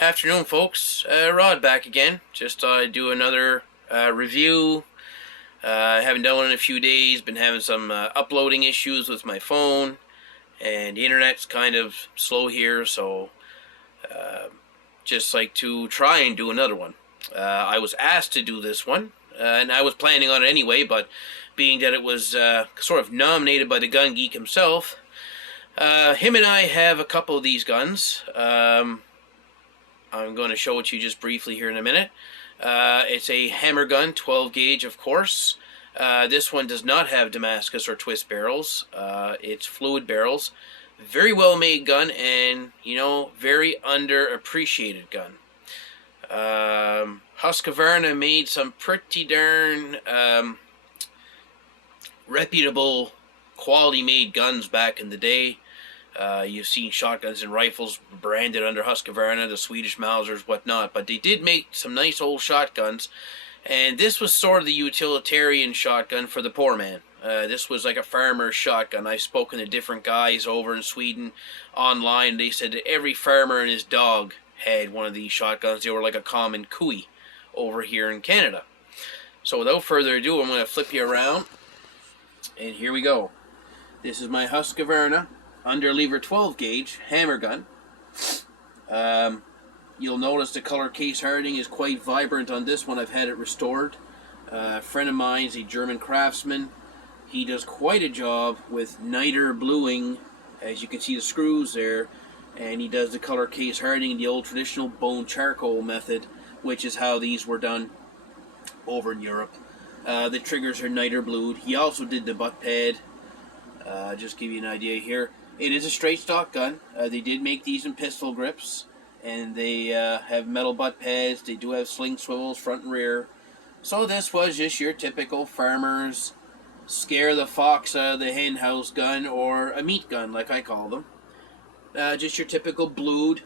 Afternoon, folks. Rod back again. Just thought I'd do another review. I haven't done one in a few days. Been having some uploading issues with my phone, and the internet's kind of slow here, so just like to try and do another one. I was asked to do this one, and I was planning on it anyway, but being that it was sort of nominated by the gun geek himself, him and I have a couple of these guns. I'm going to show it to you just briefly here in a minute. It's a hammer gun, 12 gauge, of course. This one does not have Damascus or twist barrels. It's fluid barrels. Very well made gun, and very underappreciated gun. Husqvarna made some pretty darn reputable, quality made guns back in the day. You've seen shotguns and rifles branded under Husqvarna, the Swedish Mausers, whatnot, but they did make some nice old shotguns, and this was sort of the utilitarian shotgun for the poor man. This was like a farmer's shotgun. I've spoken to different guys over in Sweden online. They said that every farmer and his dog had one of these shotguns. They were like a common cooey over here in Canada. So without further ado, I'm going to flip you around, and here we go. This is my Husqvarna underlever 12 gauge hammer gun. You'll notice the color case hardening is quite vibrant on this one. I've had it restored. A friend of mine is a German craftsman. He does quite a job with niter bluing, as you can see the screws there, and he does the color case hardening in the old traditional bone charcoal method, which is how these were done over in Europe. The triggers are niter blued. He also did the butt pad. Just give you an idea here. It is a straight stock gun. They did make these in pistol grips, and they have metal butt pads. They do have sling swivels front and rear. So this was just your typical farmer's scare the fox out of the hen house gun, or a meat gun like I call them. Just your typical blued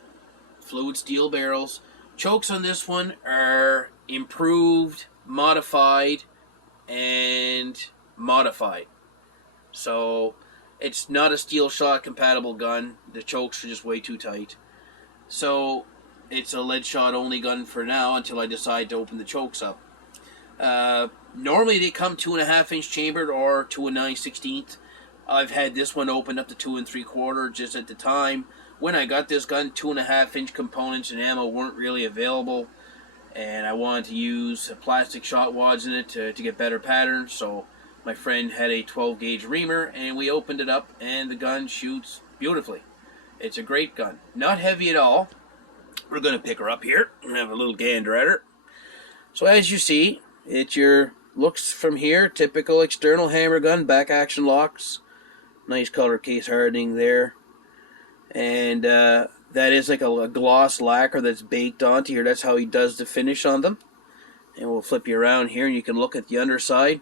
fluid steel barrels. Chokes on this one are improved, modified, and modified. So it's not a steel shot compatible gun. The chokes are just way too tight. So it's a lead shot only gun for now until I decide to open the chokes up. Normally they come 2.5 inch chambered or 2 9/16. I've had this one opened up to 2 3/4 just at the time. When I got this gun, 2.5 inch components and ammo weren't really available, and I wanted to use plastic shot wads in it to get better patterns, so my friend had a 12 gauge reamer, and we opened it up, and the gun shoots beautifully. It's a great gun. Not heavy at all. We're going to pick her up here and have a little gander at her. So as you see, it looks from here, typical external hammer gun, back action locks. Nice color case hardening there. And that is like a gloss lacquer that's baked onto here. That's how he does the finish on them. And we'll flip you around here, and you can look at the underside.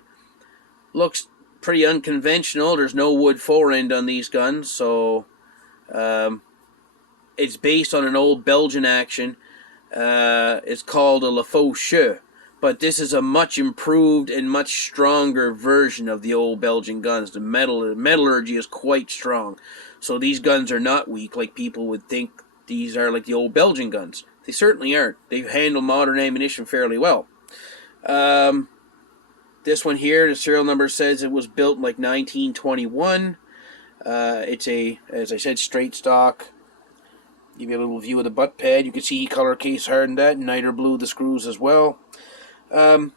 Looks pretty unconventional. There's no wood forend on these guns, so it's based on an old Belgian action. It's called a La Fauche, but this is a much improved and much stronger version of the old Belgian guns. The metallurgy is quite strong, so these guns are not weak like people would think these are like the old Belgian guns. They certainly aren't. They handle modern ammunition fairly well. This one here, the serial number says it was built in like 1921. It's a, as I said, straight stock. Give you a little view of the butt pad. You can see he color case hardened that, and niter blue the screws as well. I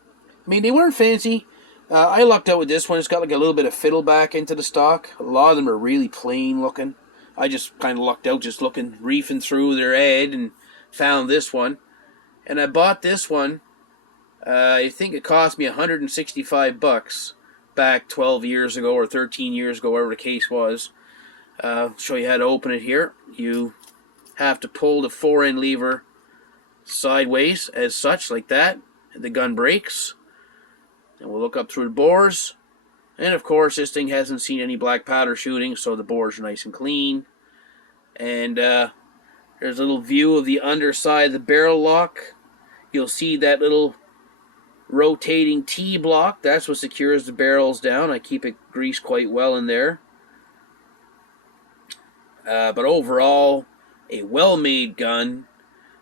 mean, they weren't fancy. I lucked out with this one. It's got like a little bit of fiddle back into the stock. A lot of them are really plain looking. I just kind of lucked out just looking, reefing through their ad, and found this one. And I bought this one. I think it cost me $165 back 12 years ago or 13 years ago, whatever the case was. Show you how to open it here. You have to pull the fore-end lever sideways as such, like that, and the gun breaks. And we'll look up through the bores. And of course, this thing hasn't seen any black powder shooting, so the bores are nice and clean. And there's a little view of the underside of the barrel lock. You'll see that little rotating T-block. That's what secures the barrels down. I keep it greased quite well in there. But overall, a well-made gun.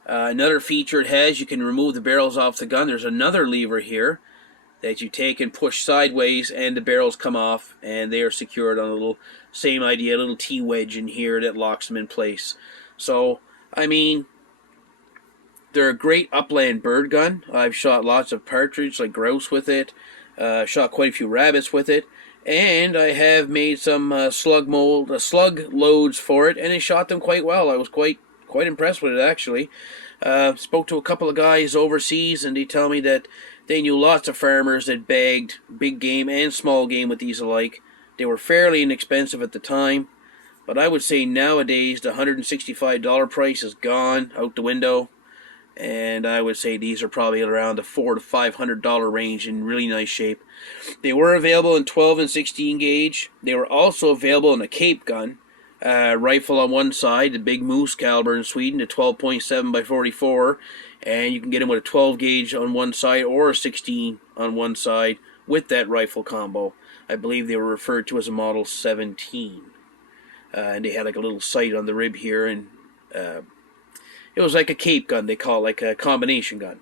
Another feature it has, you can remove the barrels off the gun. There's another lever here that you take and push sideways, and the barrels come off, and they are secured on a little, same idea, a little T-wedge in here that locks them in place. So, I mean, they're a great upland bird gun. I've shot lots of partridge, like grouse with it. Shot quite a few rabbits with it. And I have made some slug loads for it, and it shot them quite well. I was quite impressed with it, actually. Spoke to a couple of guys overseas, and they tell me that they knew lots of farmers that bagged big game and small game with these alike. They were fairly inexpensive at the time, but I would say nowadays the $165 price is gone out the window, and I would say these are probably around the $400 to $500 range in really nice shape. They were available in 12 and 16 gauge. They were also available in a Cape gun. Rifle on one side, the big Moose caliber in Sweden, the 12.7 by 44, and you can get them with a 12 gauge on one side or a 16 on one side with that rifle combo. I believe they were referred to as a Model 17, and they had like a little sight on the rib here, and it was like a Cape gun, they call it, like a combination gun.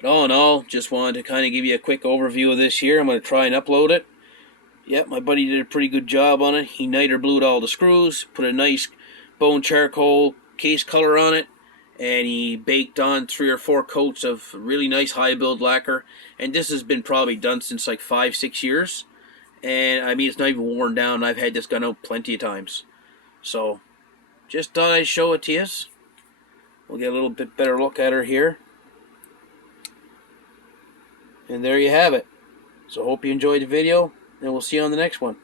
But all in all, just wanted to kind of give you a quick overview of this here. I'm going to try and upload it. Yep, my buddy did a pretty good job on it. He niter blued all the screws, put a nice bone charcoal case color on it, and he baked on 3 or 4 coats of really nice high build lacquer. And this has been probably done since like 5-6 years. And I mean, it's not even worn down. I've had this gun out plenty of times. So, just thought I'd show it to you. We'll get a little bit better look at her here. And there you have it. So hope you enjoyed the video, and we'll see you on the next one.